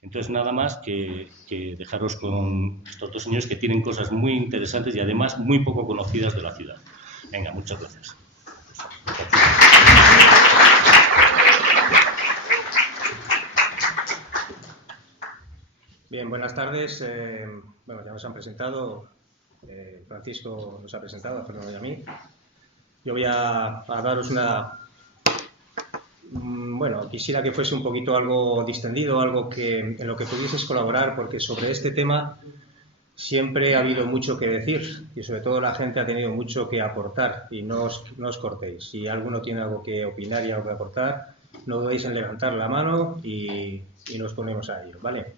Entonces, nada más que dejaros con estos dos señores que tienen cosas muy interesantes y además muy poco conocidas de la ciudad. Venga, muchas gracias. Bien, buenas tardes. Bueno, ya nos han presentado, Francisco nos ha presentado, a Fernando y a mí. Yo voy a daros una... Bueno, quisiera que fuese un poquito algo distendido, algo en lo que pudieses colaborar, porque sobre este tema siempre ha habido mucho que decir y sobre todo la gente ha tenido mucho que aportar y no os cortéis. Si alguno tiene algo que opinar y algo que aportar, no dudéis en levantar la mano y nos ponemos a ello, ¿vale?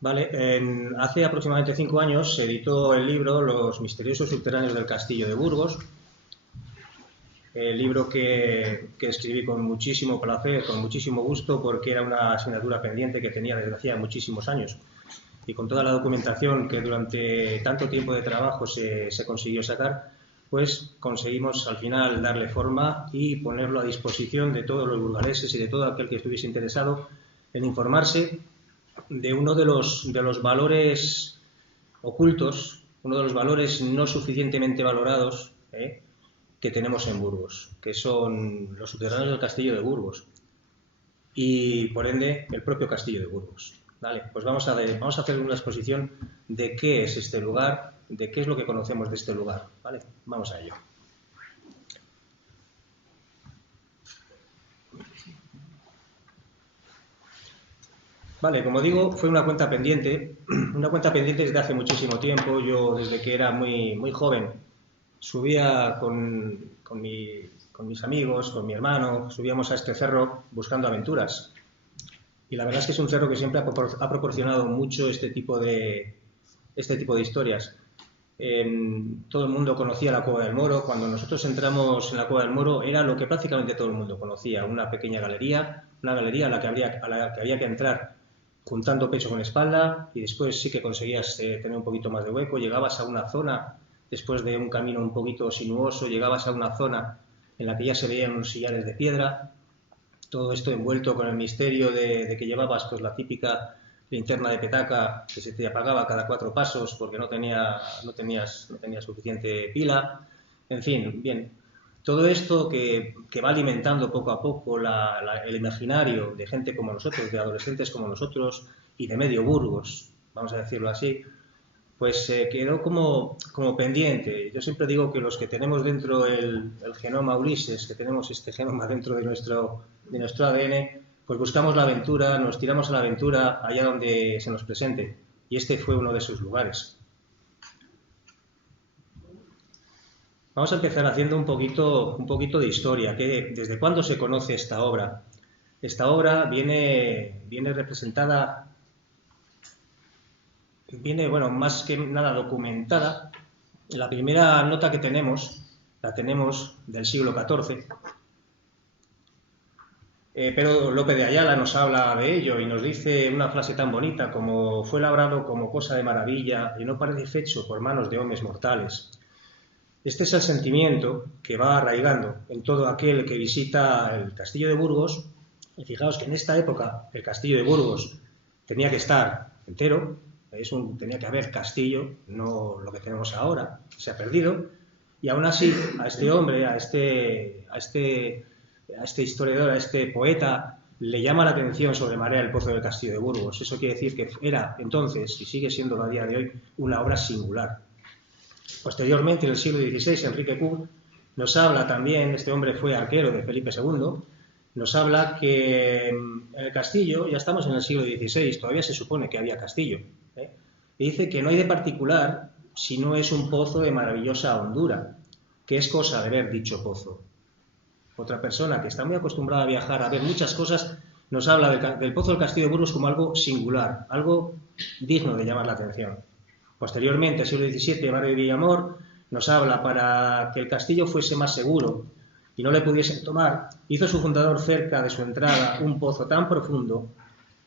Vale, hace aproximadamente 5 años se editó el libro Los misteriosos subterráneos del castillo de Burgos, el libro que escribí con muchísimo placer, con muchísimo gusto, porque era una asignatura pendiente que tenía desde hacía muchísimos años. Y con toda la documentación que durante tanto tiempo de trabajo se consiguió sacar, pues conseguimos al final darle forma y ponerlo a disposición de todos los burgaleses y de todo aquel que estuviese interesado en informarse de uno de los valores ocultos, uno de los valores no suficientemente valorados que tenemos en Burgos, que son los subterráneos del castillo de Burgos y, por ende, el propio castillo de Burgos. Vale, pues vamos a hacer una exposición de qué es este lugar, de qué es lo que conocemos de este lugar. Vale, vamos a ello. Vale, como digo, fue una cuenta pendiente desde hace muchísimo tiempo. Yo, desde que era muy, muy joven, subía con mis amigos, con mi hermano, subíamos a este cerro buscando aventuras. Y la verdad es que es un cerro que siempre ha proporcionado mucho este tipo de historias. Todo el mundo conocía la Cueva del Moro. Cuando nosotros entramos en la Cueva del Moro era lo que prácticamente todo el mundo conocía, una pequeña galería, una galería a la que había que entrar juntando pecho con espalda y después sí que conseguías tener un poquito más de hueco, llegabas a una zona, después de un camino un poquito sinuoso, llegabas a una zona en la que ya se veían unos sillares de piedra, todo esto envuelto con el misterio de que llevabas pues la típica linterna de petaca que se te apagaba cada 4 pasos porque no tenías suficiente pila, en fin, bien. Todo esto que va alimentando poco a poco el imaginario de gente como nosotros, de adolescentes como nosotros y de medio Burgos, vamos a decirlo así, pues quedó como pendiente. Yo siempre digo que los que tenemos dentro el genoma Ulises, que tenemos este genoma dentro de nuestro ADN, pues buscamos la aventura, nos tiramos a la aventura allá donde se nos presente. Y este fue uno de esos lugares. Vamos a empezar haciendo un poquito de historia. ¿Desde cuándo se conoce esta obra? Esta obra viene representada, bueno, más que nada documentada. La primera nota que la tenemos del siglo XIV. Pero Lope de Ayala nos habla de ello y nos dice una frase tan bonita como: fue labrado como cosa de maravilla y no parece fecho por manos de hombres mortales. Este es el sentimiento que va arraigando en todo aquel que visita el castillo de Burgos. Y fijaos que en esta época el castillo de Burgos tenía que estar entero, tenía que haber castillo, no lo que tenemos ahora, se ha perdido. Y aún así, a este hombre, a este historiador, a este poeta, le llama la atención sobremanera el pozo del castillo de Burgos. Eso quiere decir que era entonces, y sigue siendo a día de hoy, una obra singular. Posteriormente, en el siglo XVI, Enrique Court nos habla también, este hombre fue arquero de Felipe II, nos habla que en el castillo, ya estamos en el siglo XVI, todavía se supone que había castillo, y dice que no hay de particular si no es un pozo de maravillosa hondura, que es cosa de ver dicho pozo. Otra persona que está muy acostumbrada a viajar, a ver muchas cosas, nos habla del pozo del castillo de Burgos como algo singular, algo digno de llamar la atención. Posteriormente, siglo XVII, Mario de Villamor nos habla para que el castillo fuese más seguro y no le pudiesen tomar. Hizo su fundador cerca de su entrada un pozo tan profundo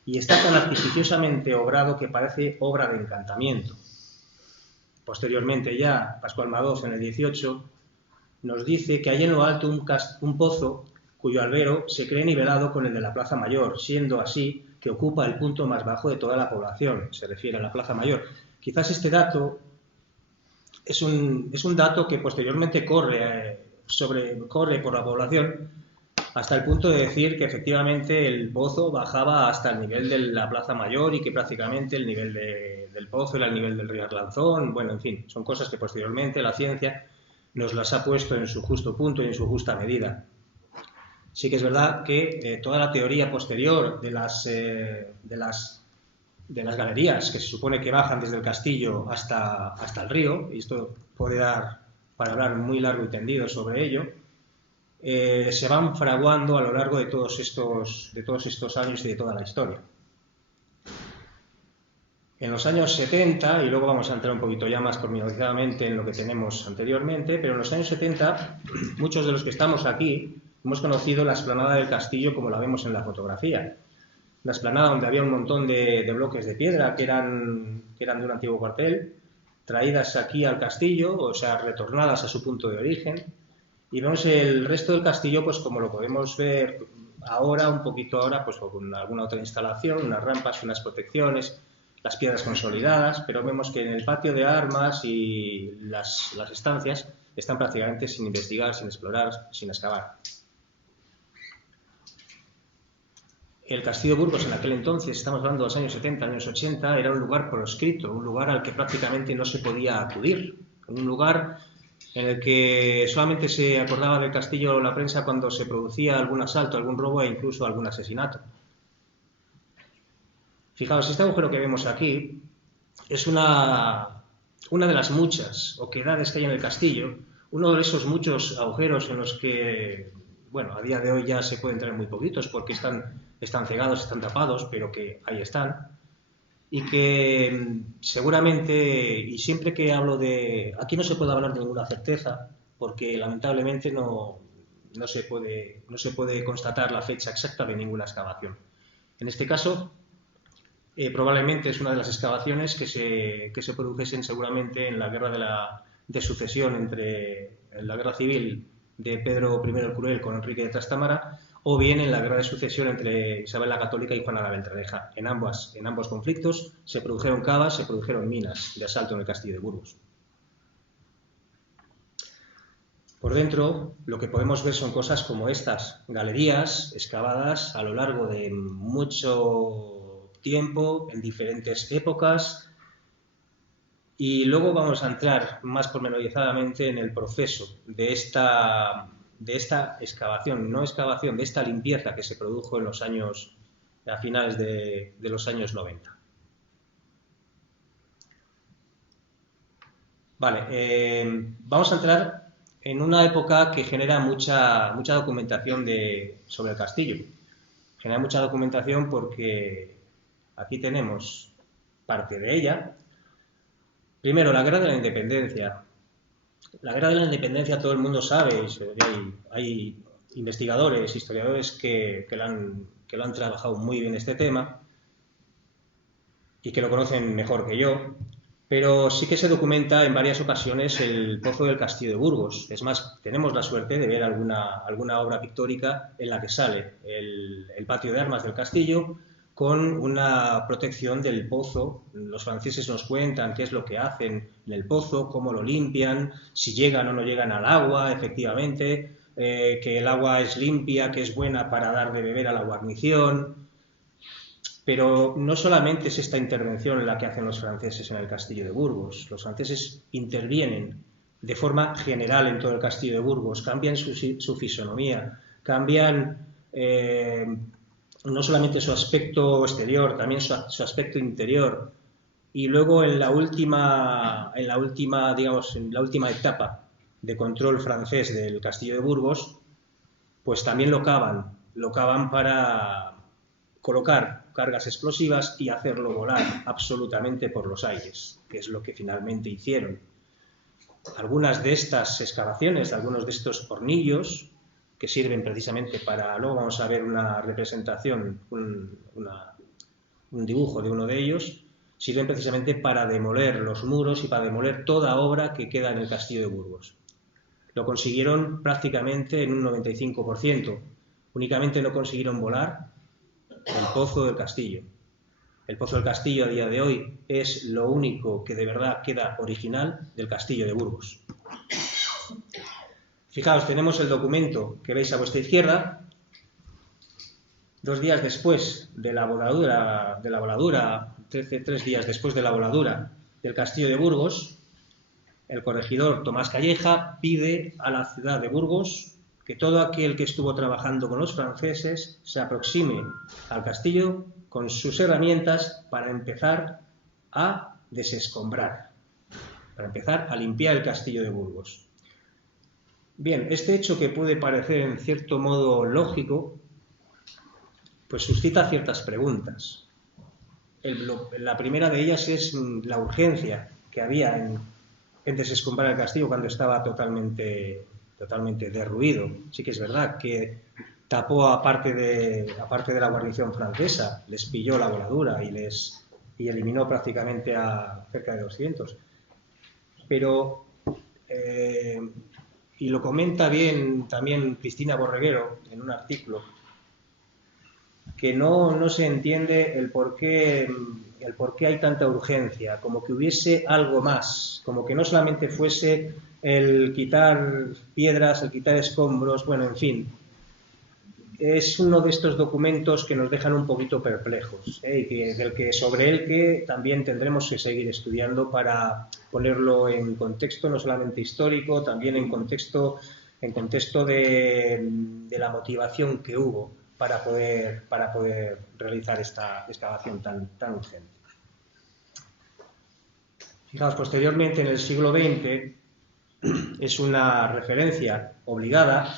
y está tan artificiosamente obrado que parece obra de encantamiento. Posteriormente ya, Pascual Madoz en el 18 nos dice que hay en lo alto un pozo cuyo albero se cree nivelado con el de la Plaza Mayor, siendo así que ocupa el punto más bajo de toda la población, se refiere a la Plaza Mayor. Quizás este dato es un dato que posteriormente corre por la población hasta el punto de decir que efectivamente el pozo bajaba hasta el nivel de la Plaza Mayor y que prácticamente el nivel del pozo era el nivel del río Arlanzón. Bueno, en fin, son cosas que posteriormente la ciencia nos las ha puesto en su justo punto y en su justa medida. Sí que es verdad que toda la teoría posterior de las galerías que se supone que bajan desde el castillo hasta el río, y esto puede dar para hablar muy largo y tendido sobre ello, se van fraguando a lo largo de todos estos años y de toda la historia. En los años 70, y luego vamos a entrar un poquito ya más pormenorizadamente en lo que tenemos anteriormente, pero en los años 70 muchos de los que estamos aquí hemos conocido la explanada del castillo como la vemos en la fotografía. La explanada donde había un montón de bloques de piedra que eran de un antiguo cuartel, traídas aquí al castillo, o sea, retornadas a su punto de origen, y vemos el resto del castillo pues como lo podemos ver ahora, un poquito ahora, pues con alguna otra instalación, unas rampas, unas protecciones, las piedras consolidadas, pero vemos que en el patio de armas y las estancias están prácticamente sin investigar, sin explorar, sin excavar. El castillo de Burgos en aquel entonces, estamos hablando de los años 70, años 80, era un lugar proscrito, un lugar al que prácticamente no se podía acudir, un lugar en el que solamente se acordaba del castillo la prensa cuando se producía algún asalto, algún robo e incluso algún asesinato. Fijaos, este agujero que vemos aquí es una de las muchas oquedades que hay en el castillo, uno de esos muchos agujeros en los que, bueno, a día de hoy ya se pueden entrar muy poquitos porque están cegados, están tapados, pero que ahí están. Y que seguramente, y siempre que hablo de... Aquí no se puede hablar de ninguna certeza, porque lamentablemente no se puede constatar la fecha exacta de ninguna excavación. En este caso, probablemente es una de las excavaciones que se produjesen seguramente en la guerra de sucesión en la guerra civil de Pedro I el Cruel con Enrique de Trastámara, o bien en la guerra de sucesión entre Isabel la Católica y Juana la Beltraneja. En ambos conflictos se produjeron cavas, se produjeron minas de asalto en el castillo de Burgos. Por dentro, lo que podemos ver son cosas como estas, galerías excavadas a lo largo de mucho tiempo, en diferentes épocas, y luego vamos a entrar más pormenorizadamente en el proceso de esta excavación, no excavación, de esta limpieza que se produjo a finales de los años 90. Vale, vamos a entrar en una época que genera mucha documentación sobre el castillo. Genera mucha documentación porque aquí tenemos parte de ella. Primero, la Guerra de la Independencia. La Guerra de la Independencia todo el mundo sabe, hay investigadores, historiadores que lo han trabajado muy bien este tema y que lo conocen mejor que yo, pero sí que se documenta en varias ocasiones el pozo del castillo de Burgos. Es más, tenemos la suerte de ver alguna obra pictórica en la que sale el patio de armas del castillo con una protección del pozo. Los franceses nos cuentan qué es lo que hacen en el pozo, cómo lo limpian, si llegan o no llegan al agua, efectivamente, que el agua es limpia, que es buena para dar de beber a la guarnición. Pero no solamente es esta intervención la que hacen los franceses en el castillo de Burgos. Los franceses intervienen de forma general en todo el castillo de Burgos, cambian su fisonomía, cambian no solamente su aspecto exterior, también su aspecto interior. Y luego en la última etapa de control francés del castillo de Burgos, pues también lo cavan para colocar cargas explosivas y hacerlo volar absolutamente por los aires, que es lo que finalmente hicieron. Algunas de estas excavaciones, algunos de estos hornillos, que sirven precisamente para... Luego vamos a ver una representación, un dibujo de uno de ellos, sirven precisamente para demoler los muros y para demoler toda obra que queda en el castillo de Burgos. Lo consiguieron prácticamente en un 95%. Únicamente no consiguieron volar el Pozo del Castillo. El Pozo del Castillo a día de hoy es lo único que de verdad queda original del Castillo de Burgos. Fijaos, tenemos el documento que veis a vuestra izquierda. 2 días después de la voladura, 3 días después de la voladura del Castillo de Burgos, el corregidor Tomás Calleja pide a la ciudad de Burgos que todo aquel que estuvo trabajando con los franceses se aproxime al castillo con sus herramientas para empezar a desescombrar, para empezar a limpiar el Castillo de Burgos. Bien, este hecho que puede parecer en cierto modo lógico, pues suscita ciertas preguntas. La primera de ellas es la urgencia que había en desescombrar el castillo cuando estaba totalmente derruido. Sí que es verdad que tapó aparte de la guarnición francesa, les pilló la voladura y eliminó prácticamente a cerca de 200. Pero, y lo comenta bien también Cristina Borreguero en un artículo, que no se entiende el por qué hay tanta urgencia, como que hubiese algo más, como que no solamente fuese el quitar piedras, el quitar escombros, bueno, en fin. Es uno de estos documentos que nos dejan un poquito perplejos, sobre el que también tendremos que seguir estudiando para ponerlo en contexto no solamente histórico, también en contexto de la motivación que hubo para poder realizar esta excavación tan urgente. Fijaos, posteriormente en el siglo XX es una referencia obligada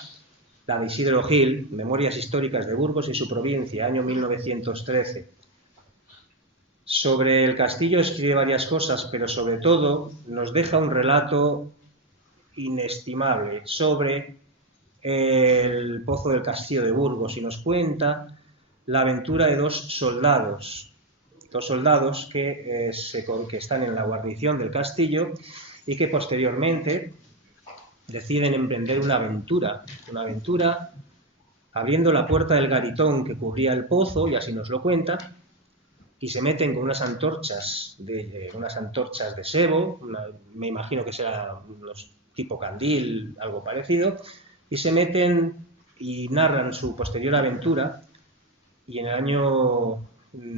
la de Isidro Gil, Memorias históricas de Burgos y su provincia, año 1913. Sobre el castillo escribe varias cosas, pero sobre todo nos deja un relato inestimable sobre el Pozo del Castillo de Burgos y nos cuenta la aventura de dos soldados que están en la guarnición del castillo y que posteriormente deciden emprender una aventura abriendo la puerta del garitón que cubría el pozo, y así nos lo cuenta, y se meten con unas antorchas de sebo, me imagino que será unos tipo candil, algo parecido, y se meten y narran su posterior aventura. Y en el año,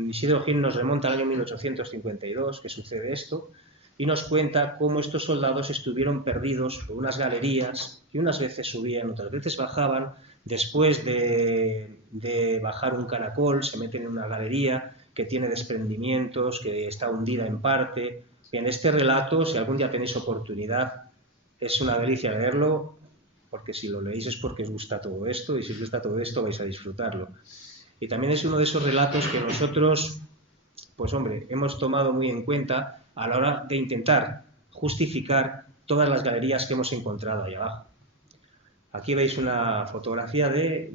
Isidro Gil nos remonta al año 1852, que sucede esto, y nos cuenta cómo estos soldados estuvieron perdidos por unas galerías que unas veces subían, otras veces bajaban. Después de bajar un caracol, se meten en una galería que tiene desprendimientos, que está hundida en parte. Bien, este relato, si algún día tenéis oportunidad, es una delicia leerlo, porque si lo leéis es porque os gusta todo esto, y si os gusta todo esto vais a disfrutarlo. Y también es uno de esos relatos que nosotros, pues hombre, hemos tomado muy en cuenta a la hora de intentar justificar todas las galerías que hemos encontrado ahí abajo. Aquí veis una fotografía de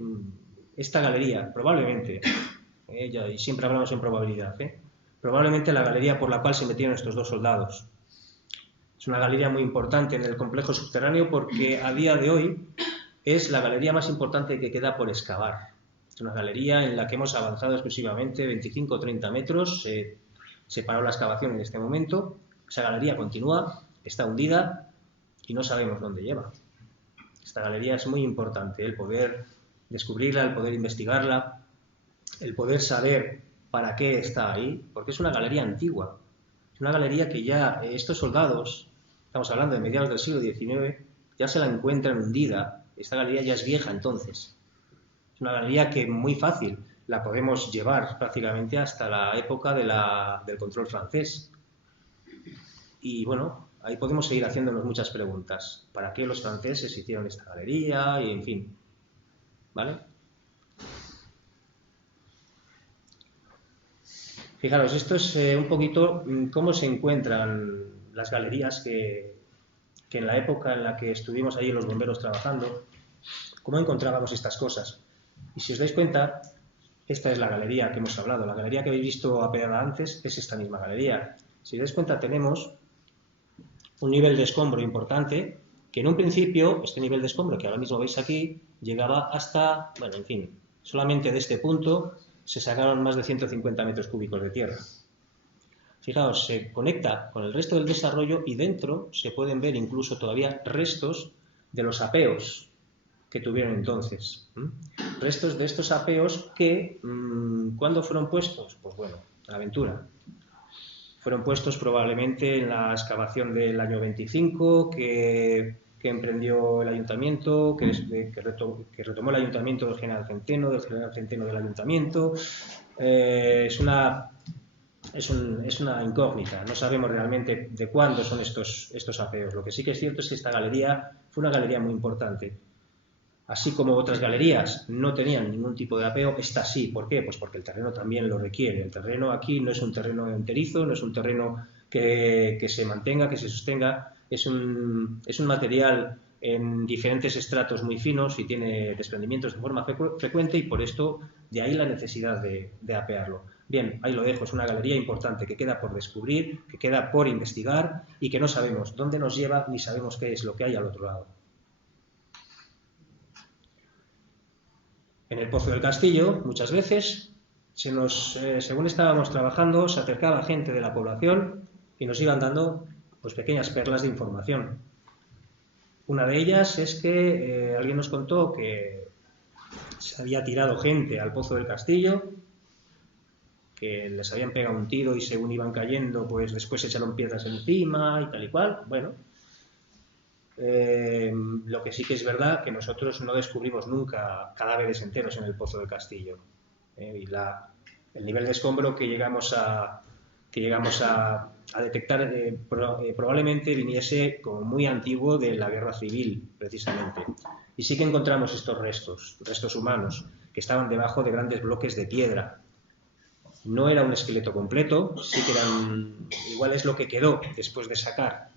esta galería, probablemente, y siempre hablamos en probabilidad, probablemente la galería por la cual se metieron estos dos soldados. Es una galería muy importante en el complejo subterráneo porque a día de hoy es la galería más importante que queda por excavar. Es una galería en la que hemos avanzado exclusivamente 25 o 30 metros, se paró la excavación en este momento, esa galería continúa, está hundida y no sabemos dónde lleva. Esta galería es muy importante, el poder descubrirla, el poder investigarla, el poder saber para qué está ahí, porque es una galería antigua, es una galería que ya estos soldados, estamos hablando de mediados del siglo XIX, ya se la encuentran hundida. Esta galería ya es vieja entonces. Es una galería que muy fácil la podemos llevar prácticamente hasta la época del control francés. Y bueno, ahí podemos seguir haciéndonos muchas preguntas. ¿Para qué los franceses hicieron esta galería? Y en fin, ¿vale? Fijaros, esto es un poquito cómo se encuentran las galerías que en la época en la que estuvimos ahí los bomberos trabajando, cómo encontrábamos estas cosas. Y si os dais cuenta, esta es la galería que hemos hablado. La galería que habéis visto apeada antes es esta misma galería. Si os dais cuenta, tenemos un nivel de escombro importante, que en un principio, este nivel de escombro que ahora mismo veis aquí, llegaba hasta, bueno, en fin, solamente de este punto se sacaron más de 150 metros cúbicos de tierra. Fijaos, se conecta con el resto del desarrollo y dentro se pueden ver incluso todavía restos de los apeos que tuvieron entonces. Restos de estos apeos que, ¿cuándo fueron puestos? Pues bueno, la aventura. Fueron puestos probablemente en la excavación del año 25 que emprendió el ayuntamiento, que retomó el ayuntamiento del general Centeno, del ayuntamiento. Es una incógnita, no sabemos realmente de cuándo son estos apeos. Lo que sí que es cierto es que esta galería fue una galería muy importante. Así como otras galerías no tenían ningún tipo de apeo, esta sí. ¿Por qué? Pues porque el terreno también lo requiere. El terreno aquí no es un terreno enterizo, no es un terreno que se mantenga, que se sostenga. Es un material en diferentes estratos muy finos y tiene desprendimientos de forma frecuente y por esto de ahí la necesidad de apearlo. Bien, ahí lo dejo. Es una galería importante que queda por descubrir, que queda por investigar y que no sabemos dónde nos lleva ni sabemos qué es lo que hay al otro lado. En el Pozo del Castillo, muchas veces, según estábamos trabajando, se acercaba gente de la población y nos iban dando pues, pequeñas perlas de información. Una de ellas es que alguien nos contó que se había tirado gente al Pozo del Castillo, que les habían pegado un tiro y según iban cayendo, pues después se echaron piedras encima y tal y cual. Bueno, lo que sí que es verdad que nosotros no descubrimos nunca cadáveres enteros en el Pozo del Castillo. Y el nivel de escombro que llegamos a detectar probablemente viniese como muy antiguo de la Guerra Civil, precisamente. Y sí que encontramos estos restos humanos, que estaban debajo de grandes bloques de piedra. No era un esqueleto completo, sí que igual es lo que quedó después de sacar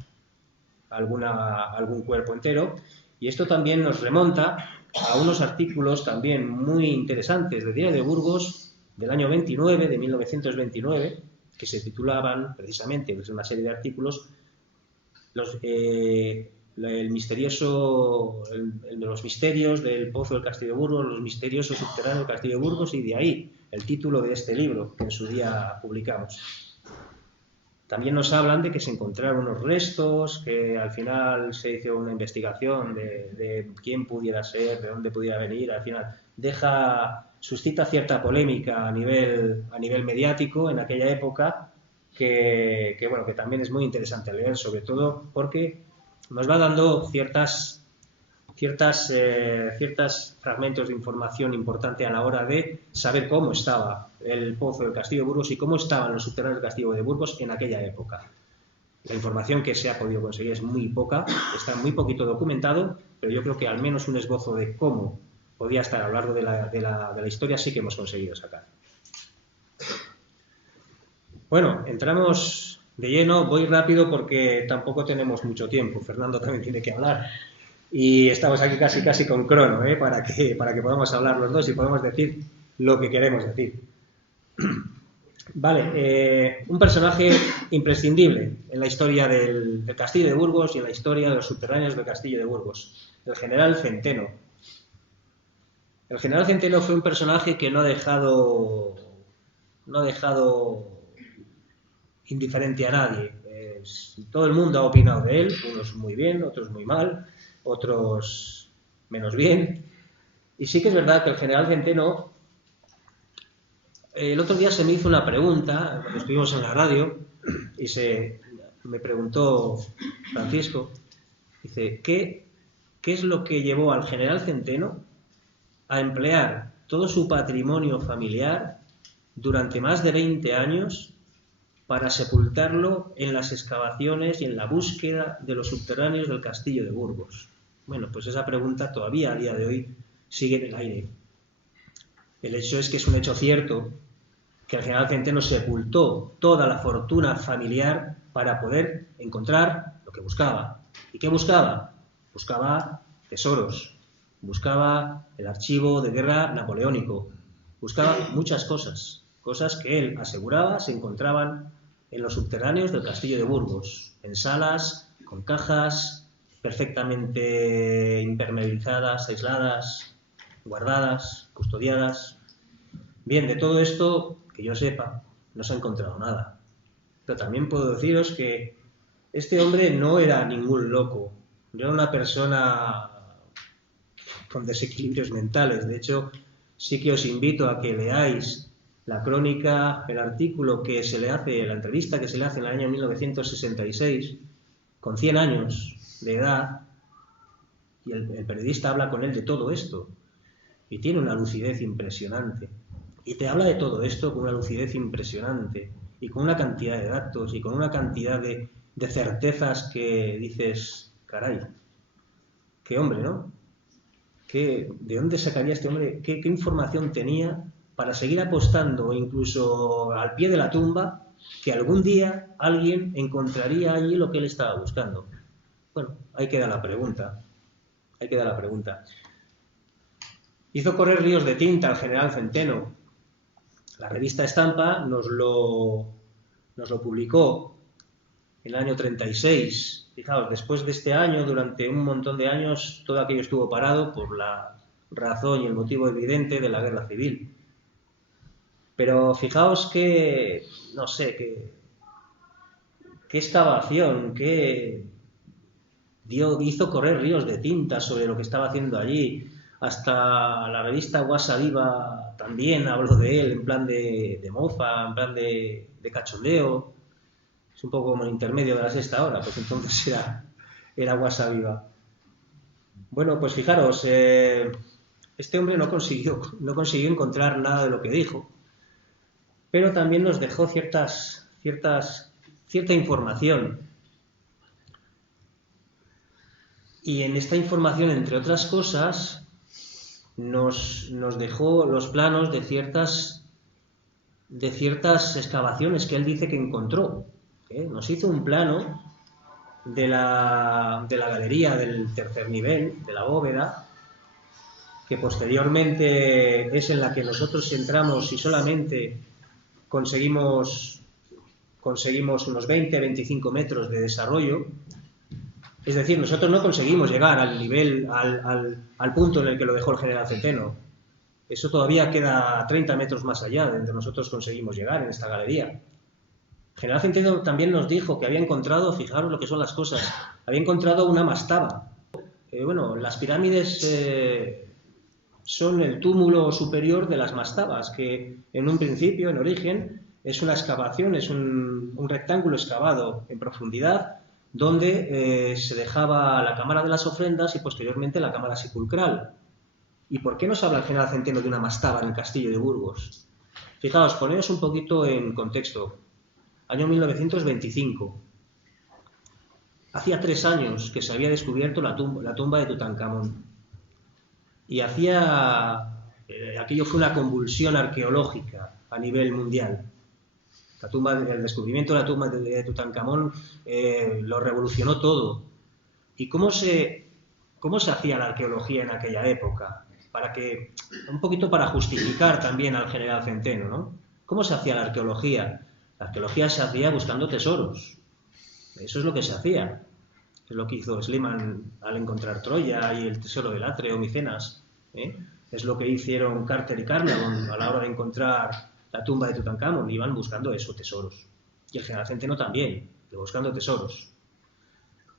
algún cuerpo entero, y esto también nos remonta a unos artículos también muy interesantes del Diario de Burgos del año 29, de 1929, que se titulaban precisamente, es una serie de artículos, los misterios del Pozo del Castillo de Burgos, los misteriosos subterráneos del Castillo de Burgos, y de ahí el título de este libro que en su día publicamos. También nos hablan de que se encontraron unos restos, que al final se hizo una investigación de quién pudiera ser, de dónde pudiera venir. Al final suscita cierta polémica a nivel mediático en aquella época, que también es muy interesante leer, sobre todo porque nos va dando ciertos fragmentos de información importante a la hora de saber cómo estaba el Pozo del Castillo de Burgos y cómo estaban los subterráneos del Castillo de Burgos en aquella época. La información que se ha podido conseguir es muy poca, está muy poquito documentado, pero yo creo que al menos un esbozo de cómo podía estar a lo largo de la historia sí que hemos conseguido sacar. Bueno, entramos de lleno, voy rápido porque tampoco tenemos mucho tiempo, Fernando también tiene que hablar. Y estamos aquí casi con crono, para que podamos hablar los dos y podamos decir lo que queremos decir. Vale, un personaje imprescindible en la historia del Castillo de Burgos y en la historia de los subterráneos del Castillo de Burgos, el general Centeno. El general Centeno fue un personaje que no ha dejado indiferente a nadie. Todo el mundo ha opinado de él, unos muy bien, otros muy mal, otros menos bien. Y sí que es verdad que el general Centeno, el otro día se me hizo una pregunta, cuando estuvimos en la radio, y me preguntó Francisco, dice, ¿qué es lo que llevó al general Centeno a emplear todo su patrimonio familiar durante más de 20 años para sepultarlo en las excavaciones y en la búsqueda de los subterráneos del Castillo de Burgos? Bueno, pues esa pregunta todavía a día de hoy sigue en el aire. El hecho es que es un hecho cierto que el general Centeno sepultó toda la fortuna familiar para poder encontrar lo que buscaba. ¿Y qué buscaba? Buscaba tesoros, buscaba el archivo de guerra napoleónico, buscaba muchas cosas que él aseguraba se encontraban en los subterráneos del Castillo de Burgos, en salas, con cajas, perfectamente impermeabilizadas, aisladas, guardadas, custodiadas. Bien, de todo esto, que yo sepa, no se ha encontrado nada. Pero también puedo deciros que este hombre no era ningún loco, no era una persona con desequilibrios mentales. De hecho, sí que os invito a que leáis la crónica, el artículo que se le hace, la entrevista que se le hace en el año 1966, con 100 años de edad, y el periodista habla con él de todo esto, y tiene una lucidez impresionante. Y te habla de todo esto con una lucidez impresionante, y con una cantidad de datos, y con una cantidad de certezas que dices, caray, qué hombre, ¿no? ¿De dónde sacaría este hombre? ¿Qué información tenía para seguir apostando, incluso al pie de la tumba, que algún día alguien encontraría allí lo que él estaba buscando? Bueno, ahí queda la pregunta. Ahí queda la pregunta. Hizo correr ríos de tinta al general Centeno. La revista Estampa nos lo publicó en el año 36. Fijaos, después de este año, durante un montón de años, todo aquello estuvo parado por la razón y el motivo evidente de la guerra civil. Pero fijaos que, no sé, qué excavación, hizo correr ríos de tinta sobre lo que estaba haciendo allí. Hasta la revista Guasa Viva también habló de él en plan de mofa, en plan de cachondeo. Es un poco como el intermedio de la sexta hora, pues entonces era Guasa Viva. Bueno, pues fijaros, este hombre no consiguió encontrar nada de lo que dijo, pero también nos dejó cierta información. Y en esta información, entre otras cosas, nos dejó los planos de ciertas excavaciones que él dice que encontró. Nos hizo un plano de la galería del tercer nivel, de la bóveda, que posteriormente es en la que nosotros entramos y solamente conseguimos unos 20-25 metros de desarrollo. Es decir, nosotros no conseguimos llegar al nivel, al punto en el que lo dejó el general Centeno. Eso todavía queda 30 metros más allá de donde nosotros conseguimos llegar en esta galería. El general Centeno también nos dijo que había encontrado, fijaros lo que son las cosas, había encontrado una mastaba. Bueno, las pirámides son el túmulo superior de las mastabas, que en un principio, en origen, es una excavación, es un rectángulo excavado en profundidad, donde se dejaba la cámara de las ofrendas y posteriormente la cámara sepulcral. ¿Y por qué nos habla el general Centeno de una mastaba en el castillo de Burgos? Fijaos, poneos un poquito en contexto. Año 1925. Hacía 3 años que se había descubierto la tumba de Tutankamón. Y aquello fue una convulsión arqueológica a nivel mundial. El descubrimiento de la tumba de Tutankamón lo revolucionó todo. ¿Y cómo se hacía la arqueología en aquella época? Un poquito para justificar también al general Centeno, ¿no? ¿Cómo se hacía la arqueología? La arqueología se hacía buscando tesoros. Eso es lo que se hacía. Es lo que hizo Schliemann al encontrar Troya y el tesoro del Atrio, Micenas. Es lo que hicieron Carter y Carnarvon a la hora de encontrar la tumba de Tutankamón. Iban buscando eso, tesoros. Y el general Centeno también, buscando tesoros.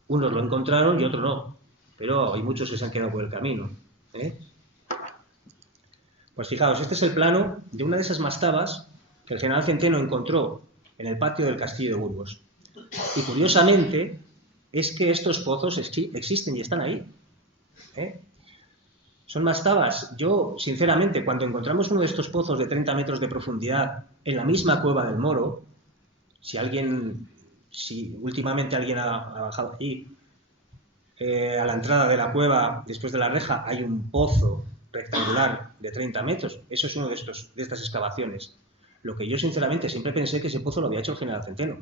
Unos lo encontraron y otros no. Pero hay muchos que se han quedado por el camino. Pues fijaos, este es el plano de una de esas mastabas que el general Centeno encontró en el patio del castillo de Burgos. Y curiosamente es que estos pozos existen y están ahí. Son mastabas. Yo, sinceramente, cuando encontramos uno de estos pozos de 30 metros de profundidad en la misma cueva del Moro, si últimamente alguien ha bajado aquí, a la entrada de la cueva, después de la reja, hay un pozo rectangular de 30 metros. Eso es uno de estas excavaciones. Lo que yo, sinceramente, siempre pensé que ese pozo lo había hecho el general Centeno.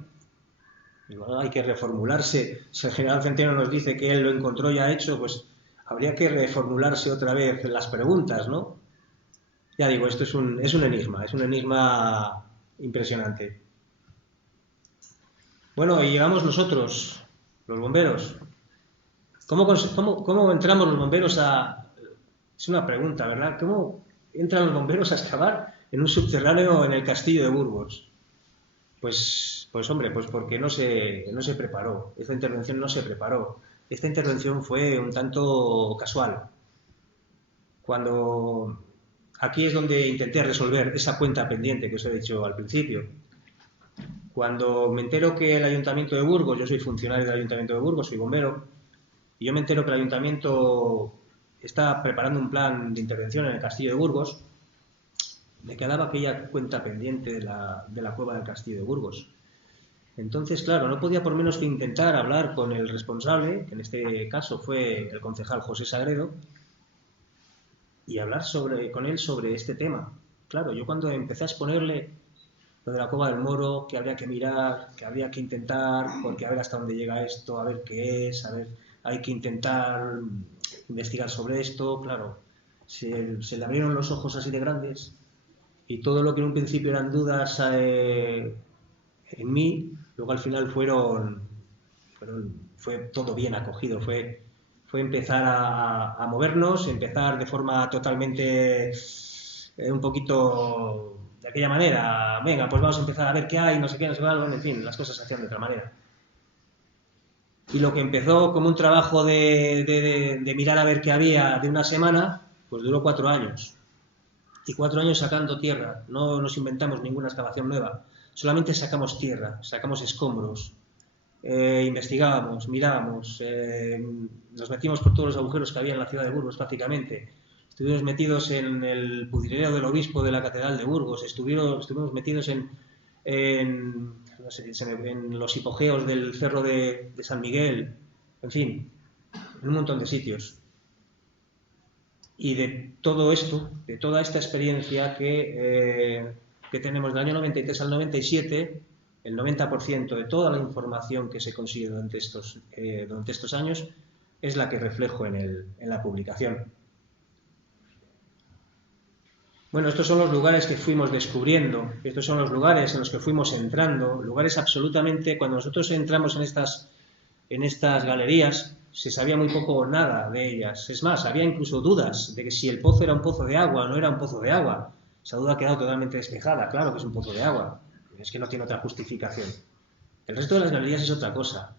Igual hay que reformularse. Si el general Centeno nos dice que él lo encontró ya hecho, pues habría que reformularse otra vez las preguntas, ¿no? Ya digo, esto es un enigma impresionante. Bueno, y llegamos nosotros, los bomberos. ¿Cómo entramos los bomberos a...? Es una pregunta, ¿verdad? ¿Cómo entran los bomberos a excavar en un subterráneo en el castillo de Burgos. Hombre, pues porque no se preparó. Esta intervención no se preparó. Esta intervención fue un tanto casual. Cuando aquí es donde intenté resolver esa cuenta pendiente que os he dicho al principio. Cuando me entero que el Ayuntamiento de Burgos, yo soy funcionario del Ayuntamiento de Burgos, soy bombero, y yo me entero que el Ayuntamiento está preparando un plan de intervención en el castillo de Burgos, me quedaba aquella cuenta pendiente de la cueva del castillo de Burgos. Entonces, claro, no podía por menos que intentar hablar con el responsable, que en este caso fue el concejal José Sagredo, y hablar con él sobre este tema. Claro, yo cuando empecé a exponerle lo de la Cueva del Moro, que habría que mirar, que habría que intentar, porque a ver hasta dónde llega esto, a ver qué es, a ver, hay que intentar investigar sobre esto, claro, se le abrieron los ojos así de grandes y todo lo que en un principio eran dudas en mí, luego al final fue todo bien acogido, fue empezar a movernos, empezar de forma totalmente un poquito de aquella manera, venga, pues vamos a empezar a ver qué hay, no sé qué, no sé qué, bueno, en fin, las cosas se hacían de otra manera. Y lo que empezó como un trabajo de mirar a ver qué había de una semana, pues duró 4 años. Y 4 años sacando tierra, no nos inventamos ninguna excavación nueva, solamente sacamos tierra, sacamos escombros, investigábamos, mirábamos, nos metimos por todos los agujeros que había en la ciudad de Burgos prácticamente. Estuvimos metidos en el pudridero del obispo de la catedral de Burgos, estuvimos metidos en los hipogeos del cerro de San Miguel, en fin, en un montón de sitios. Y de todo esto, de toda esta experiencia que tenemos del año 93 al 97, el 90% de toda la información que se consigue durante estos años es la que reflejo en la publicación. Bueno, estos son los lugares que fuimos descubriendo, estos son los lugares en los que fuimos entrando, lugares absolutamente, cuando nosotros entramos en estas galerías, se sabía muy poco o nada de ellas. Es más, había incluso dudas de que si el pozo era un pozo de agua o no era un pozo de agua. Esa duda ha quedado totalmente despejada, claro que es un pozo de agua, es que no tiene otra justificación. El resto de las galerías es otra cosa,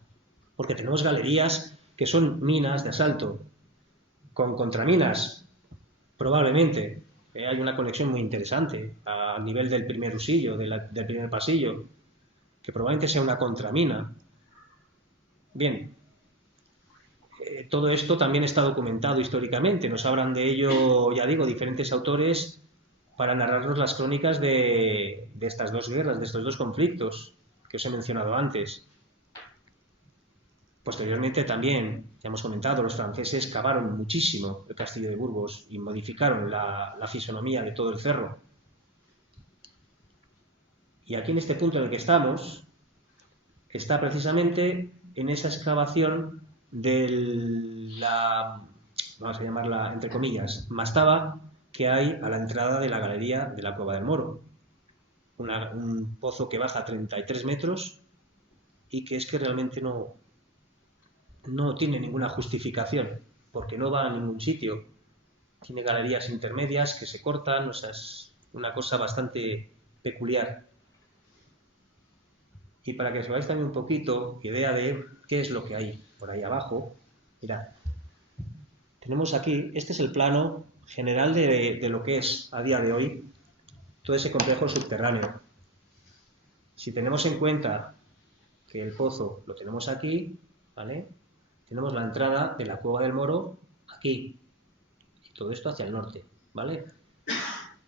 porque tenemos galerías que son minas de asalto, con contraminas, probablemente. Hay una conexión muy interesante a nivel del primer usillo, del primer pasillo, que probablemente sea una contramina. Bien, todo esto también está documentado históricamente, nos hablan de ello, ya digo, diferentes autores para narrarnos las crónicas de estas dos guerras, de estos dos conflictos que os he mencionado antes. Posteriormente también, ya hemos comentado, los franceses cavaron muchísimo el castillo de Burgos y modificaron la fisonomía de todo el cerro. Y aquí en este punto en el que estamos, está precisamente en esa excavación de vamos a llamarla entre comillas, mastaba que hay a la entrada de la galería de la Cueva del Moro. Un pozo que baja 33 metros y que es que realmente no tiene ninguna justificación, porque no va a ningún sitio. Tiene galerías intermedias que se cortan, o sea, es una cosa bastante peculiar. Y para que os veáis también un poquito idea de qué es lo que hay por ahí abajo, mirad, tenemos aquí, este es el plano general de lo que es a día de hoy todo ese complejo subterráneo. Si tenemos en cuenta que el pozo lo tenemos aquí, ¿vale? Tenemos la entrada de la Cueva del Moro aquí, y todo esto hacia el norte, ¿vale?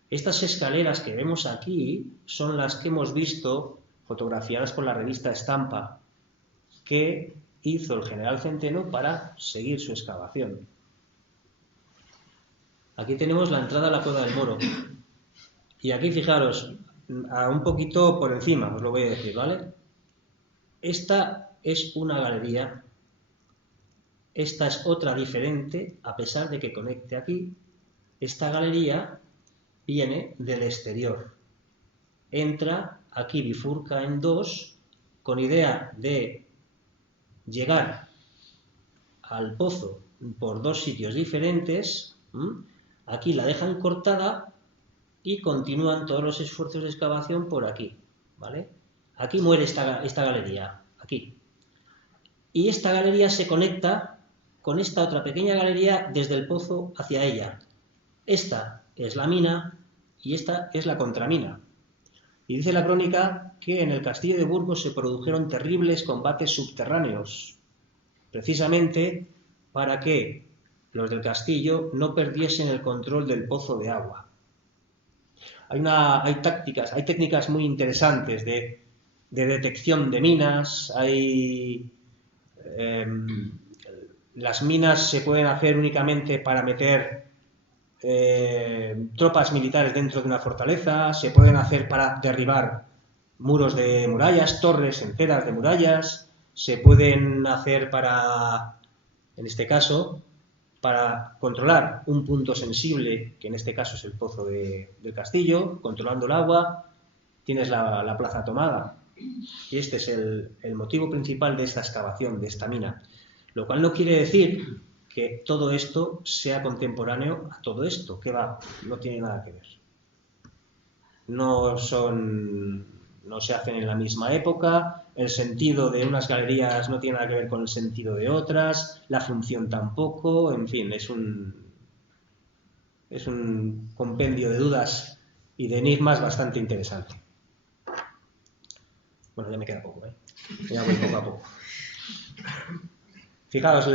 Estas escaleras que vemos aquí son las que hemos visto fotografiadas por la revista Estampa, que hizo el general Centeno para seguir su excavación. Aquí tenemos la entrada a la Cueva del Moro, y aquí fijaros, un poquito por encima, os lo voy a decir, ¿vale? Esta es una galería, esta es otra diferente, a pesar de que conecte aquí. Esta galería viene del exterior, entra aquí, bifurca en dos, con idea de llegar al pozo por dos sitios diferentes. Aquí la dejan cortada y continúan todos los esfuerzos de excavación por aquí, ¿vale? Aquí muere esta galería, aquí. Y esta galería se conecta con esta otra pequeña galería desde el pozo hacia ella. Esta es la mina y esta es la contramina. Y dice la crónica que en el castillo de Burgos se produjeron terribles combates subterráneos, precisamente para que los del castillo no perdiesen el control del pozo de agua. Hay técnicas muy interesantes de detección de minas, las minas se pueden hacer únicamente para meter tropas militares dentro de una fortaleza, se pueden hacer para derribar muros de murallas, torres enteras de murallas, se pueden hacer para, en este caso, para controlar un punto sensible, que en este caso es el pozo del castillo. Controlando el agua, tienes la plaza tomada. Y este es el motivo principal de esta excavación, de esta mina. Lo cual no quiere decir que todo esto sea contemporáneo a todo esto, que va, no tiene nada que ver. No se hacen en la misma época, el sentido de unas galerías no tiene nada que ver con el sentido de otras, la función tampoco, en fin, es un compendio de dudas y de enigmas bastante interesante. Bueno, ya me queda poco, ya voy poco a poco. Fijaos,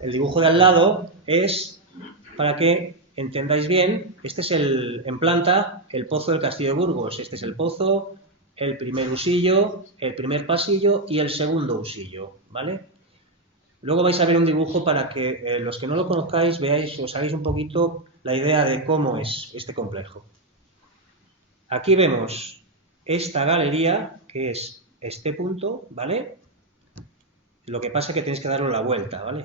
el dibujo de al lado es, para que entendáis bien, este es en planta el pozo del castillo de Burgos. Este es el pozo, el primer usillo, el primer pasillo y el segundo usillo, ¿vale? Luego vais a ver un dibujo para que los que no lo conozcáis veáis, os hagáis un poquito la idea de cómo es este complejo. Aquí vemos esta galería, que es este punto, ¿vale? Lo que pasa es que tenéis que darle la vuelta, ¿vale?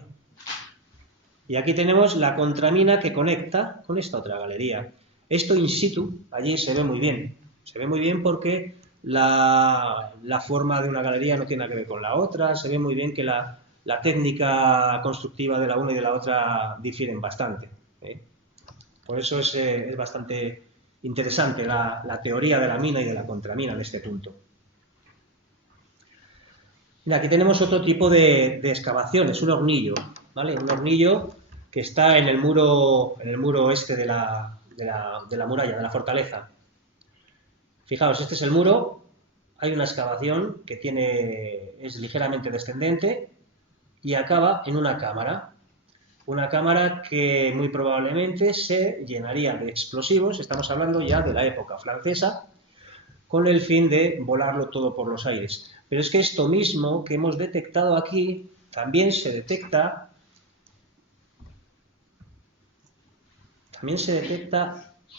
Y aquí tenemos la contramina que conecta con esta otra galería. Esto in situ, allí se ve muy bien. Se ve muy bien porque la forma de una galería no tiene nada que ver con la otra. Se ve muy bien que la técnica constructiva de la una y de la otra difieren bastante, ¿eh? Por eso es bastante interesante la teoría de la mina y de la contramina en este punto. Mira, aquí tenemos otro tipo de excavación, es un hornillo, ¿vale? Un hornillo que está en el muro este de la muralla, de la fortaleza. Fijaos, este es el muro, hay una excavación que es ligeramente descendente y acaba en una cámara que muy probablemente se llenaría de explosivos. Estamos hablando ya de la época francesa, con el fin de volarlo todo por los aires. Pero es que esto mismo que hemos detectado aquí también se detecta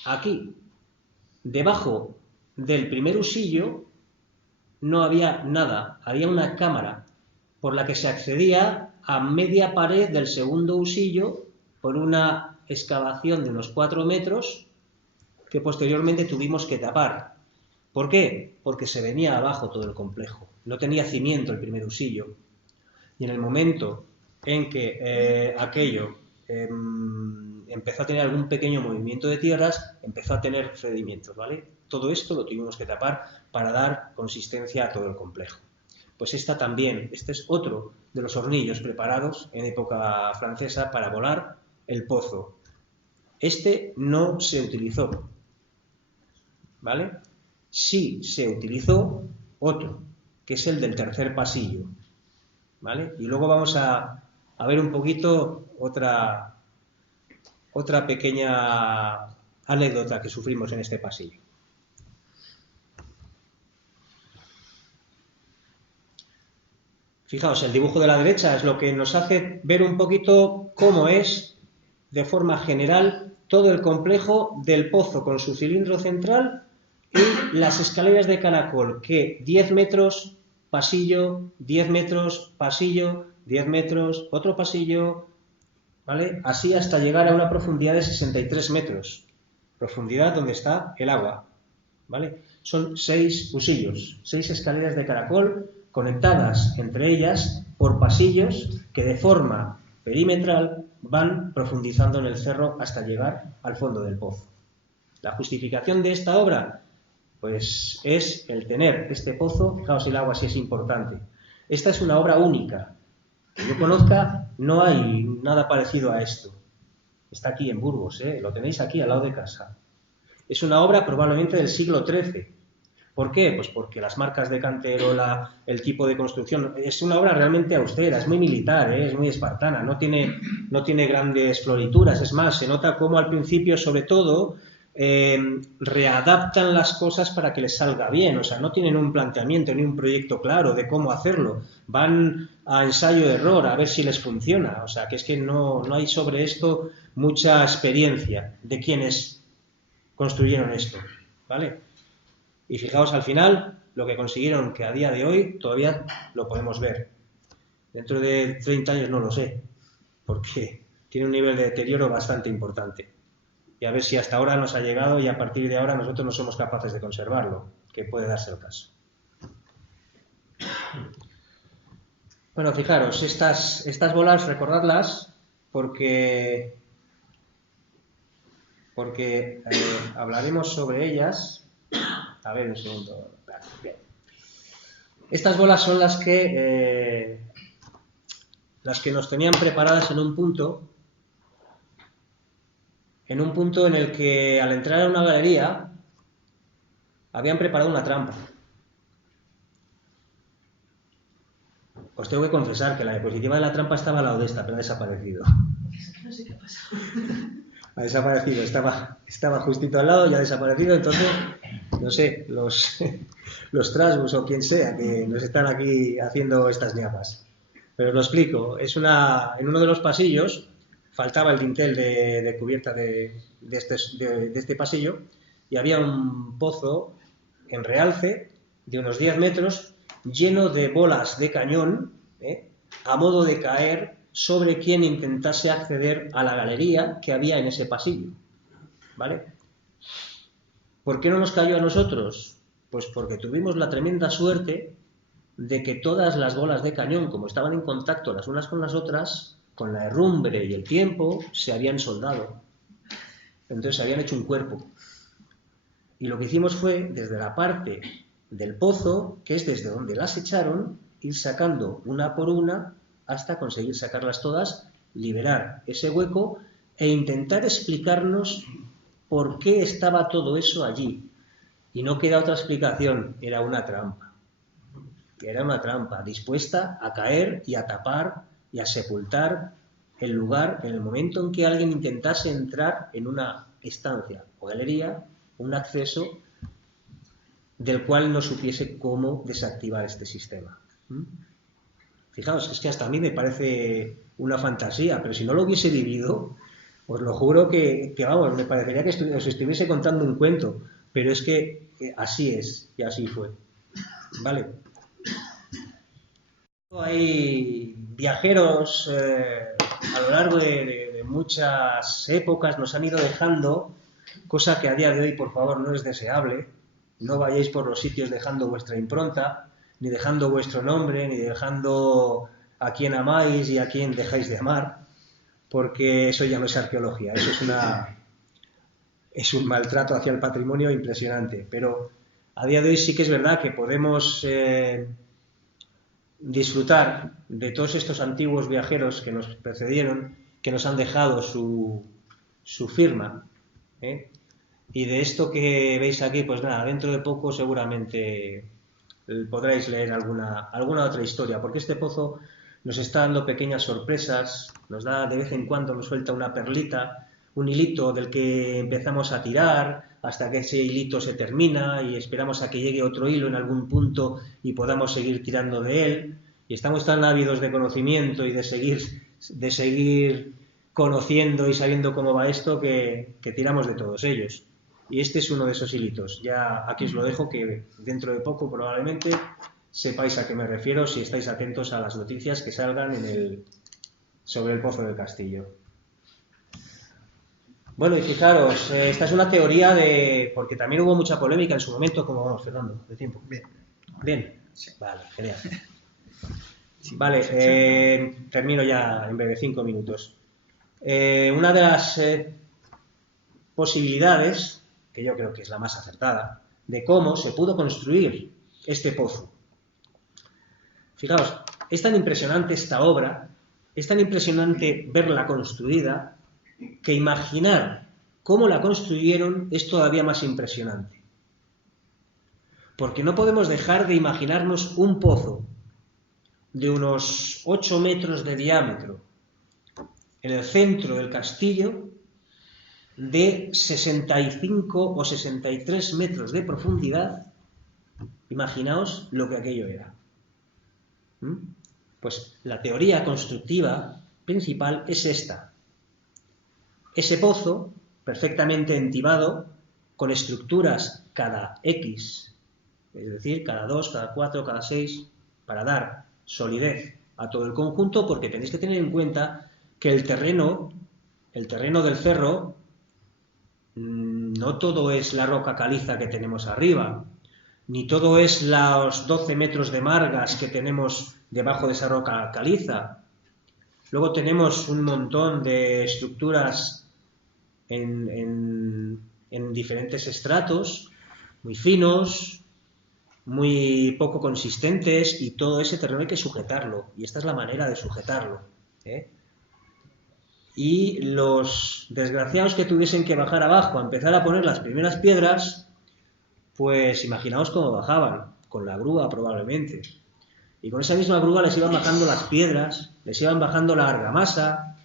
aquí. Debajo del primer usillo no había nada, había una cámara por la que se accedía a media pared del segundo usillo por una excavación de unos 4 metros que posteriormente tuvimos que tapar. ¿Por qué? Porque se venía abajo todo el complejo. No tenía cimiento el primer usillo. Y en el momento en que aquello empezó a tener algún pequeño movimiento de tierras, empezó a tener cedimientos, ¿vale? Todo esto lo tuvimos que tapar para dar consistencia a todo el complejo. Pues este es otro de los hornillos preparados en época francesa para volar el pozo. Este no se utilizó, ¿vale? Sí se utilizó otro, que es el del tercer pasillo, ¿vale? Y luego vamos a ver un poquito otra pequeña anécdota que sufrimos en este pasillo. Fijaos, el dibujo de la derecha es lo que nos hace ver un poquito cómo es, de forma general, todo el complejo del pozo con su cilindro central y las escaleras de caracol, que 10 metros, pasillo, 10 metros, pasillo, 10 metros, otro pasillo, ¿vale? Así hasta llegar a una profundidad de 63 metros, profundidad donde está el agua, ¿vale? Son 6 usillos, 6 escaleras de caracol conectadas entre ellas por pasillos que de forma perimetral van profundizando en el cerro hasta llegar al fondo del pozo. La justificación de esta obra, pues es el tener este pozo. Fijaos, el agua sí es importante. Esta es una obra única. Que yo conozca, no hay nada parecido a esto. Está aquí en Burgos, lo tenéis aquí al lado de casa. Es una obra probablemente del siglo XIII. ¿Por qué? Pues porque las marcas de cantero, el tipo de construcción, es una obra realmente austera, es muy militar, es muy espartana, no tiene grandes florituras. Es más, se nota cómo al principio, sobre todo, readaptan las cosas para que les salga bien. O sea, no tienen un planteamiento ni un proyecto claro de cómo hacerlo. Van a ensayo de error a ver si les funciona. O sea, que es que no hay sobre esto mucha experiencia de quienes construyeron esto, ¿vale? Y fijaos al final lo que consiguieron, que a día de hoy todavía lo podemos ver. Dentro de 30 años no lo sé, porque tiene un nivel de deterioro bastante importante. Y a ver si hasta ahora nos ha llegado y a partir de ahora nosotros no somos capaces de conservarlo, que puede darse el caso. Bueno, fijaros, estas bolas, recordadlas, porque hablaremos sobre ellas. A ver, un segundo. Bien. Estas bolas son las que nos tenían preparadas en un punto en el que al entrar en una galería habían preparado una trampa. Os tengo que confesar que la diapositiva de la trampa estaba al lado de esta, pero ha desaparecido. No sé qué ha pasado. Ha desaparecido, estaba justito al lado y ha desaparecido. Entonces, no sé, los trasbus o quien sea que nos están aquí haciendo estas ñapas. Pero os lo explico. En uno de los pasillos faltaba el dintel de cubierta de este pasillo y había un pozo en realce de unos 10 metros lleno de bolas de cañón, a modo de caer sobre quien intentase acceder a la galería que había en ese pasillo, ¿vale? ¿Por qué no nos cayó a nosotros? Pues porque tuvimos la tremenda suerte de que todas las bolas de cañón, como estaban en contacto las unas con las otras, con la herrumbre y el tiempo, se habían soldado. Entonces se habían hecho un cuerpo. Y lo que hicimos fue, desde la parte del pozo, que es desde donde las echaron, ir sacando una por una hasta conseguir sacarlas todas, liberar ese hueco e intentar explicarnos por qué estaba todo eso allí. Y no queda otra explicación, era una trampa. Era una trampa dispuesta a caer y a tapar y a sepultar el lugar en el momento en que alguien intentase entrar en una estancia o galería, un acceso del cual no supiese cómo desactivar este sistema. Fijaos, es que hasta a mí me parece una fantasía, pero si no lo hubiese vivido, os lo juro que vamos, me parecería que os estuviese contando un cuento, pero es que así es y así fue. ¿Vale? Hay viajeros a lo largo de muchas épocas nos han ido dejando, cosa que a día de hoy, por favor, no es deseable. No vayáis por los sitios dejando vuestra impronta, ni dejando vuestro nombre, ni dejando a quién amáis y a quién dejáis de amar, porque eso ya no es arqueología, eso es un maltrato hacia el patrimonio impresionante. Pero a día de hoy sí que es verdad que podemos disfrutar de todos estos antiguos viajeros que nos precedieron, que nos han dejado su firma, y de esto que veis aquí, pues nada, dentro de poco seguramente podréis leer alguna otra historia, porque este pozo nos está dando pequeñas sorpresas, nos da de vez en cuando, nos suelta una perlita, un hilito del que empezamos a tirar hasta que ese hilito se termina y esperamos a que llegue otro hilo en algún punto y podamos seguir tirando de él. Y estamos tan ávidos de conocimiento y de seguir conociendo y sabiendo cómo va esto que tiramos de todos ellos. Y este es uno de esos hilitos. Ya aquí os lo dejo, que dentro de poco probablemente sepáis a qué me refiero si estáis atentos a las noticias que salgan sobre el Pozo del Castillo. Bueno, y fijaros, esta es una teoría porque también hubo mucha polémica en su momento. ¿Cómo vamos, Fernando, de tiempo? Bien. Sí. Vale, genial. Sí, vale, termino ya en breve, 5 minutos. Una de las posibilidades que yo creo que es la más acertada, de cómo se pudo construir este pozo. Fijaos, es tan impresionante esta obra, es tan impresionante verla construida, que imaginar cómo la construyeron es todavía más impresionante. Porque no podemos dejar de imaginarnos un pozo de unos 8 metros de diámetro en el centro del castillo, de 65 o 63 metros de profundidad. Imaginaos lo que aquello era. Pues la teoría constructiva principal es esta. Ese pozo, perfectamente entibado, con estructuras cada X, es decir, cada 2, cada 4, cada 6, para dar solidez a todo el conjunto, porque tenéis que tener en cuenta que el terreno del cerro, no todo es la roca caliza que tenemos arriba, ni todo es los 12 metros de margas que tenemos debajo de esa roca caliza. Luego tenemos un montón de estructuras en diferentes estratos, muy finos, muy poco consistentes, y todo ese terreno hay que sujetarlo, y esta es la manera de sujetarlo, ¿eh? Y los desgraciados que tuviesen que bajar abajo a empezar a poner las primeras piedras, pues imaginaos cómo bajaban, con la grúa probablemente. Y con esa misma grúa les iban bajando las piedras, les iban bajando la argamasa,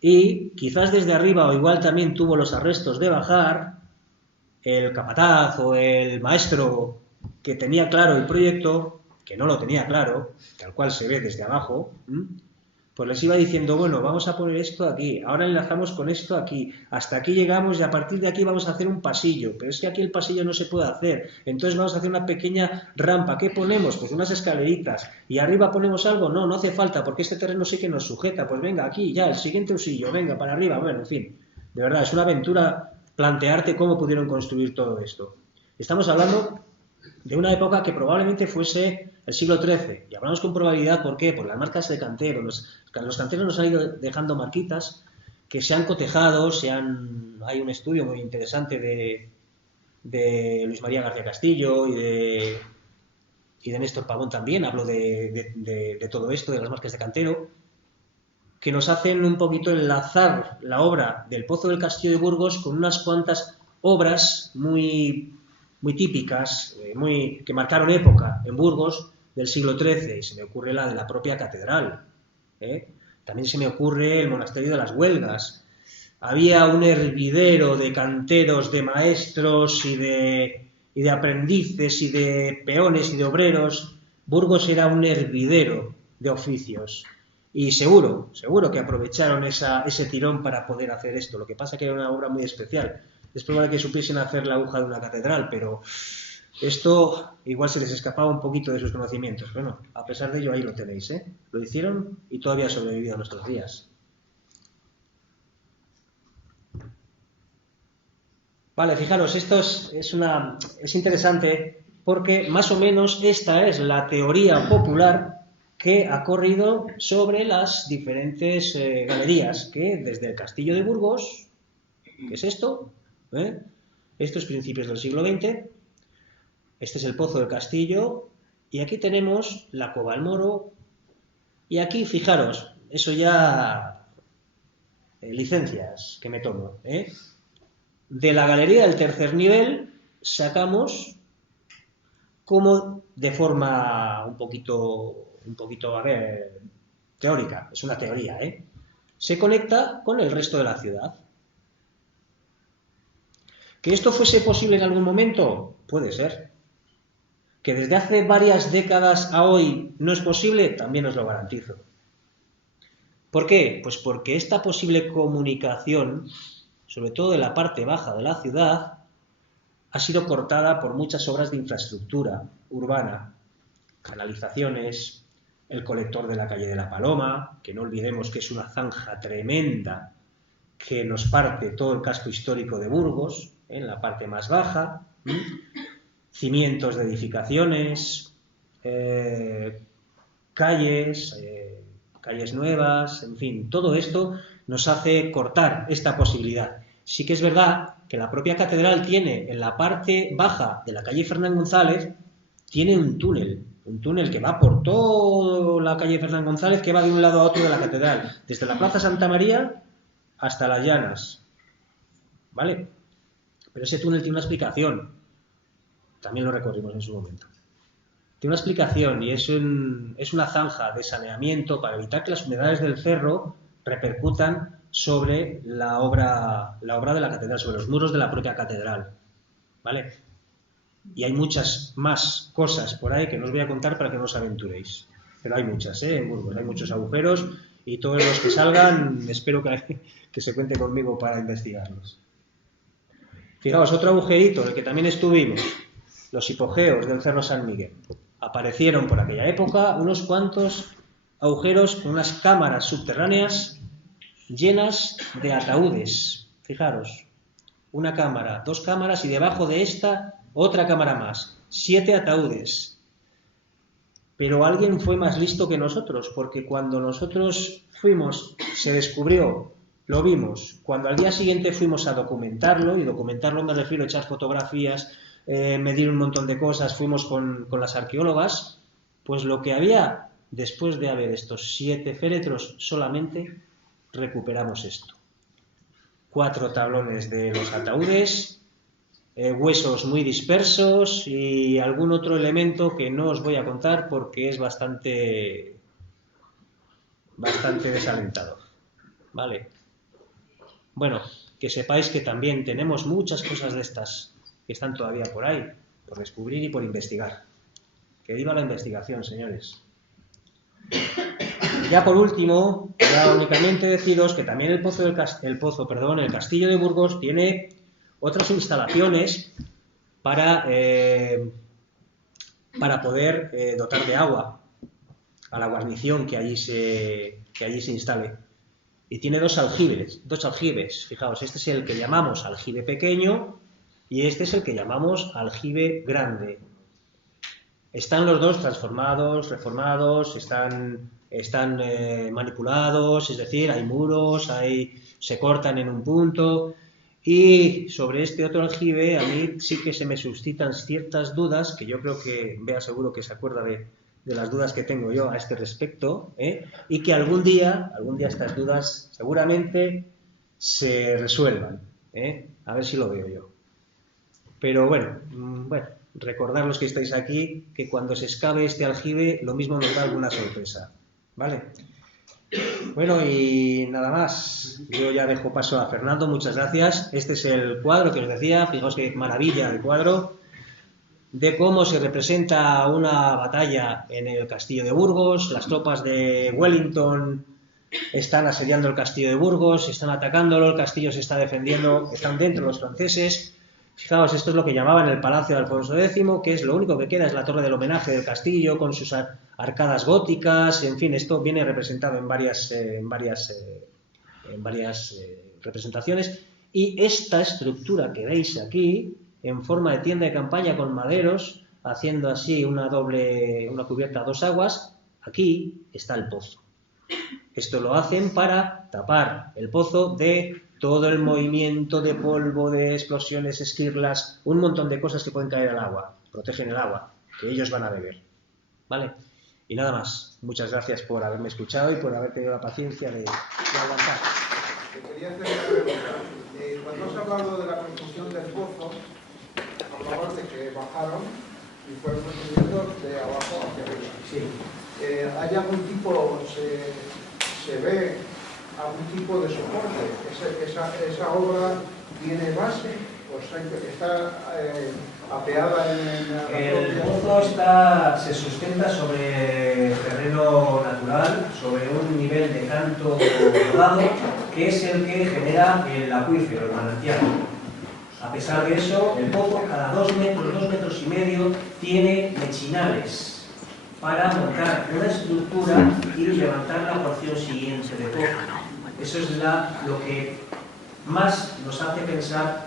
y quizás desde arriba, o igual también tuvo los arrestos de bajar, el capataz o el maestro que tenía claro el proyecto, que no lo tenía claro, tal cual se ve desde abajo, pues les iba diciendo, bueno, vamos a poner esto aquí, ahora enlazamos con esto aquí, hasta aquí llegamos y a partir de aquí vamos a hacer un pasillo, pero es que aquí el pasillo no se puede hacer, entonces vamos a hacer una pequeña rampa. ¿Qué ponemos? Pues unas escaleritas. ¿Y arriba ponemos algo? No, no hace falta, porque este terreno sí que nos sujeta. Pues venga, aquí ya, el siguiente usillo, venga, para arriba. Bueno, en fin, de verdad, es una aventura plantearte cómo pudieron construir todo esto. Estamos hablando de una época que probablemente fuese el siglo XIII, y hablamos con probabilidad. ¿Por qué? Por las marcas de cantero. Los canteros nos han ido dejando marquitas que se han cotejado, hay un estudio muy interesante de Luis María García Castillo y de Néstor Pavón también, hablo de todo esto, de las marcas de cantero, que nos hacen un poquito enlazar la obra del Pozo del Castillo de Burgos con unas cuantas obras muy típicas, que marcaron época en Burgos del siglo XIII, y se me ocurre la de la propia catedral, También se me ocurre el monasterio de las Huelgas. Había un hervidero de canteros, de maestros y de aprendices y de peones y de obreros. Burgos era un hervidero de oficios, y seguro que aprovecharon ese tirón para poder hacer esto. Lo que pasa es que era una obra muy especial. Es probable que supiesen hacer la aguja de una catedral, pero esto igual se les escapaba un poquito de sus conocimientos. Bueno, a pesar de ello, ahí lo tenéis, Lo hicieron y todavía ha sobrevivido a nuestros días. Vale, fijaros, esto es interesante, porque más o menos esta es la teoría popular que ha corrido sobre las diferentes galerías, que desde el Castillo de Burgos, ¿qué es esto? Esto es principios del siglo XX. Este es el Pozo del Castillo, y aquí tenemos la Cova del Moro, y aquí, fijaros, eso ya licencias que me tomo, De la galería del tercer nivel sacamos, como de forma un poquito, a ver, teórica, es una teoría, se conecta con el resto de la ciudad. ¿Que esto fuese posible en algún momento? Puede ser. ¿Que desde hace varias décadas a hoy no es posible? También os lo garantizo. ¿Por qué? Pues porque esta posible comunicación, sobre todo de la parte baja de la ciudad, ha sido cortada por muchas obras de infraestructura urbana, canalizaciones, el colector de la calle de la Paloma, que no olvidemos que es una zanja tremenda que nos parte todo el casco histórico de Burgos, en la parte más baja, cimientos de edificaciones, calles nuevas, en fin, todo esto nos hace cortar esta posibilidad. Sí que es verdad que la propia catedral tiene en la parte baja de la calle Fernán González, tiene un túnel que va por toda la calle Fernán González, que va de un lado a otro de la catedral, desde la Plaza Santa María hasta Las Llanas, ¿vale? Pero ese túnel tiene una explicación, también lo recorrimos en su momento. Tiene una explicación y es una zanja de saneamiento para evitar que las humedades del cerro repercutan sobre la obra de la catedral, sobre los muros de la propia catedral, ¿vale? Y hay muchas más cosas por ahí que no os voy a contar para que no os aventuréis. Pero hay muchas, en Burgos, hay muchos agujeros y todos los que salgan espero que se cuente conmigo para investigarlos. Fijaos, otro agujerito en el que también estuvimos, los hipogeos del Cerro San Miguel. Aparecieron por aquella época unos cuantos agujeros con unas cámaras subterráneas llenas de ataúdes. Fijaros, una cámara, dos cámaras y debajo de esta otra cámara más. 7 ataúdes. Pero alguien fue más listo que nosotros, porque cuando nosotros fuimos, se descubrió, lo vimos. Cuando al día siguiente fuimos a documentarlo, y documentarlo me refiero a echar fotografías, medir un montón de cosas, fuimos con las arqueólogas, pues lo que había, después de haber estos 7 féretros, solamente recuperamos esto. 4 tablones de los ataúdes, huesos muy dispersos y algún otro elemento que no os voy a contar porque es bastante desalentador, ¿vale? Bueno, que sepáis que también tenemos muchas cosas de estas que están todavía por ahí, por descubrir y por investigar. Que viva la investigación, señores. Ya por último, ya únicamente deciros que también el Castillo de Burgos tiene otras instalaciones para poder dotar de agua a la guarnición que allí se instale. Y tiene dos aljibes. Fijaos, este es el que llamamos aljibe pequeño y este es el que llamamos aljibe grande. Están los dos transformados, reformados, están manipulados, es decir, hay muros, se cortan en un punto. Y sobre este otro aljibe a mí sí que se me suscitan ciertas dudas, que yo creo que Bea seguro que se acuerda de las dudas que tengo yo a este respecto, y que algún día estas dudas seguramente se resuelvan, a ver si lo veo yo. Pero bueno, recordad los que estáis aquí que cuando se excave este aljibe lo mismo nos da alguna sorpresa, ¿vale? Bueno, y nada más, yo ya dejo paso a Fernando, muchas gracias. Este es el cuadro que os decía, fijaos qué maravilla el cuadro, de cómo se representa una batalla en el castillo de Burgos. Las tropas de Wellington están asediando el castillo de Burgos, están atacándolo, el castillo se está defendiendo, están dentro los franceses. Fijaos, esto es lo que llamaban el Palacio de Alfonso X, que es lo único que queda, es la torre del homenaje del castillo con sus arcadas góticas. En fin, esto viene representado en varias representaciones. Y esta estructura que veis aquí, en forma de tienda de campaña con maderos, haciendo así una cubierta a 2 aguas, aquí está el pozo. Esto lo hacen para tapar el pozo de todo el movimiento de polvo, de explosiones, esquirlas, un montón de cosas que pueden caer al agua. Protegen el agua, que ellos van a beber. ¿Vale? Y nada más. Muchas gracias por haberme escuchado y por haber tenido la paciencia de aguantar. Te quería hacer una pregunta. Cuando has hablado de la construcción del pozo, hablabas de que bajaron y fueron construyendo de abajo hacia arriba. Sí. ¿Hay algún tipo, se ve algún tipo de soporte? ¿Esa obra tiene base? ¿O sea, está apeada en el pozo se sustenta sobre terreno natural, sobre un nivel de canto rodado, que es el que genera el acuífero, el manantial. A pesar de eso, el pozo cada 2 metros, 2 metros y medio, tiene mechinales para montar una estructura y levantar la porción siguiente de pozo. Eso es lo que más nos hace pensar,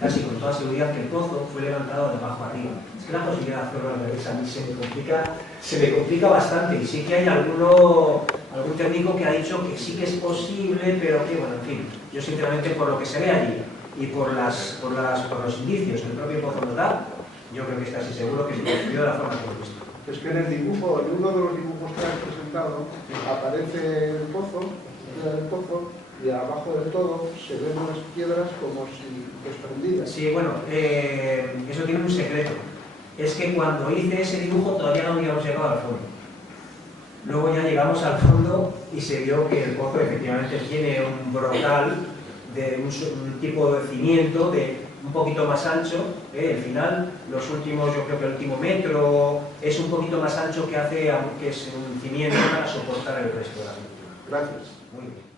casi con toda seguridad, que el pozo fue levantado de abajo arriba. Es que la posibilidad de hacerlo al revés a mí se me complica bastante, y sí que hay algún técnico que ha dicho que sí que es posible, pero que, bueno, en fin, yo sinceramente por lo que se ve allí y por los indicios que el propio pozo nos da, yo creo que está casi seguro que se construyó de la forma que hemos visto. Es que en el dibujo, en uno de los dibujos que has presentado, aparece el pozo, y abajo del todo se ven unas piedras como si desprendidas. Sí, bueno, eso tiene un secreto. Es que cuando hice ese dibujo todavía no habíamos llegado al fondo. Luego ya llegamos al fondo y se vio que el pozo efectivamente tiene un brocal de un tipo de cimiento un poquito más ancho. El final, yo creo que el último metro es un poquito más ancho que es un cimiento para soportar el resto de la pintura. Gracias. Muy bien.